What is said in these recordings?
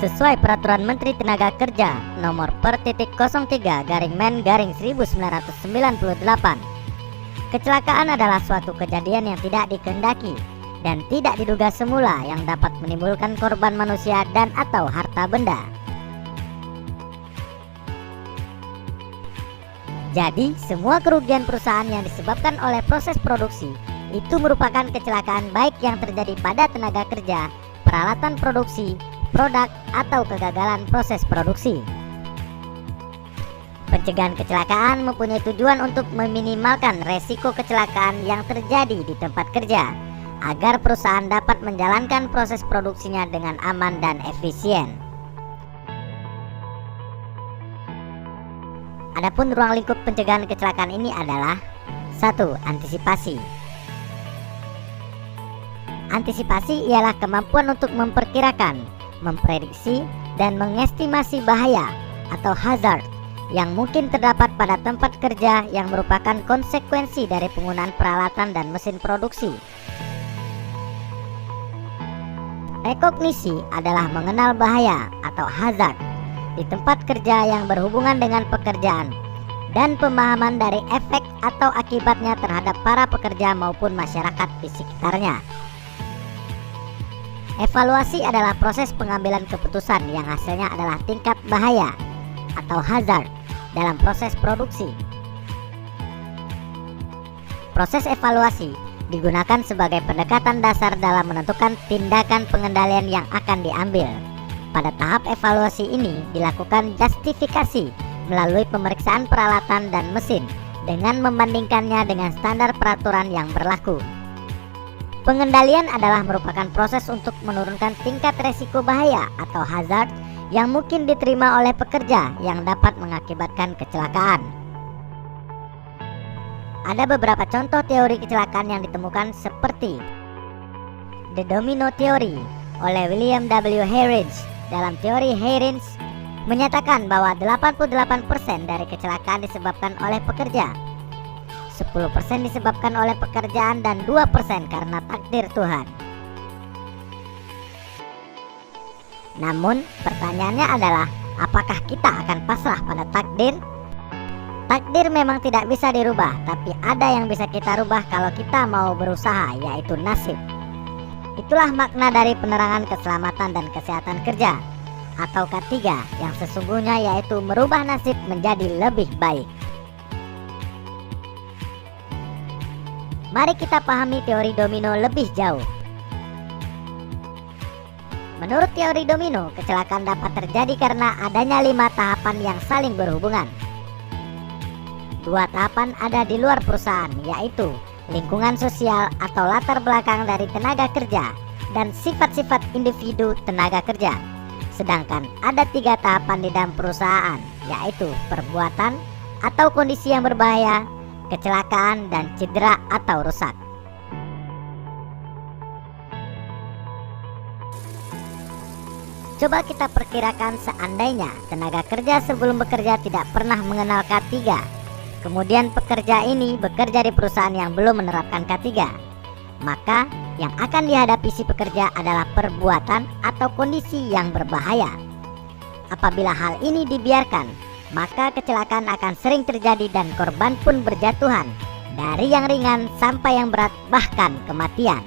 sesuai Peraturan Menteri Tenaga Kerja Nomor Per.03-Men-1998. Kecelakaan adalah suatu kejadian yang tidak dikehendaki dan tidak diduga semula yang dapat menimbulkan korban manusia dan atau harta benda. Jadi, semua kerugian perusahaan yang disebabkan oleh proses produksi itu merupakan kecelakaan baik yang terjadi pada tenaga kerja, peralatan produksi, produk, atau kegagalan proses produksi. Pencegahan kecelakaan mempunyai tujuan untuk meminimalkan resiko kecelakaan yang terjadi di tempat kerja, agar perusahaan dapat menjalankan proses produksinya dengan aman dan efisien. Adapun ruang lingkup pencegahan kecelakaan ini adalah 1. Antisipasi. Antisipasi ialah kemampuan untuk memperkirakan, memprediksi, dan mengestimasi bahaya atau hazard yang mungkin terdapat pada tempat kerja yang merupakan konsekuensi dari penggunaan peralatan dan mesin produksi. Rekognisi adalah mengenal bahaya atau hazard di tempat kerja yang berhubungan dengan pekerjaan dan pemahaman dari efek atau akibatnya terhadap para pekerja maupun masyarakat di sekitarnya. Evaluasi adalah proses pengambilan keputusan yang hasilnya adalah tingkat bahaya atau hazard dalam proses produksi. Proses evaluasi digunakan sebagai pendekatan dasar dalam menentukan tindakan pengendalian yang akan diambil. Pada tahap evaluasi ini dilakukan justifikasi melalui pemeriksaan peralatan dan mesin dengan membandingkannya dengan standar peraturan yang berlaku. Pengendalian adalah merupakan proses untuk menurunkan tingkat resiko bahaya atau hazard yang mungkin diterima oleh pekerja yang dapat mengakibatkan kecelakaan. Ada beberapa contoh teori kecelakaan yang ditemukan seperti The Domino Theory oleh William W. Harridge. Dalam teori Harridge menyatakan bahwa 88% dari kecelakaan disebabkan oleh pekerja, 10% disebabkan oleh pekerjaan, dan 2% karena takdir Tuhan. Namun pertanyaannya adalah, apakah kita akan pasrah pada takdir? Takdir memang tidak bisa dirubah, tapi ada yang bisa kita rubah kalau kita mau berusaha, yaitu nasib. Itulah makna dari penerangan keselamatan dan kesehatan kerja atau K3 yang sesungguhnya, yaitu merubah nasib menjadi lebih baik. Mari kita pahami teori domino lebih jauh. Menurut teori domino, kecelakaan dapat terjadi karena adanya 5 tahapan yang saling berhubungan. 2 tahapan ada di luar perusahaan, yaitu lingkungan sosial atau latar belakang dari tenaga kerja dan sifat-sifat individu tenaga kerja. Sedangkan ada 3 tahapan di dalam perusahaan, yaitu perbuatan atau kondisi yang berbahaya, kecelakaan, dan cedera atau rusak. Coba kita perkirakan seandainya tenaga kerja sebelum bekerja tidak pernah mengenal K3. Kemudian pekerja ini bekerja di perusahaan yang belum menerapkan K3. Maka yang akan dihadapi si pekerja adalah perbuatan atau kondisi yang berbahaya. Apabila hal ini dibiarkan, maka kecelakaan akan sering terjadi dan korban pun berjatuhan, dari yang ringan sampai yang berat, bahkan kematian.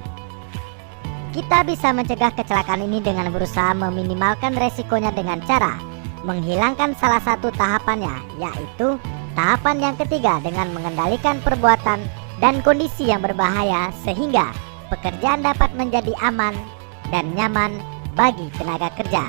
Kita bisa mencegah kecelakaan ini dengan berusaha meminimalkan resikonya dengan cara menghilangkan salah satu tahapannya, yaitu tahapan yang ketiga dengan mengendalikan perbuatan dan kondisi yang berbahaya sehingga pekerjaan dapat menjadi aman dan nyaman bagi tenaga kerja.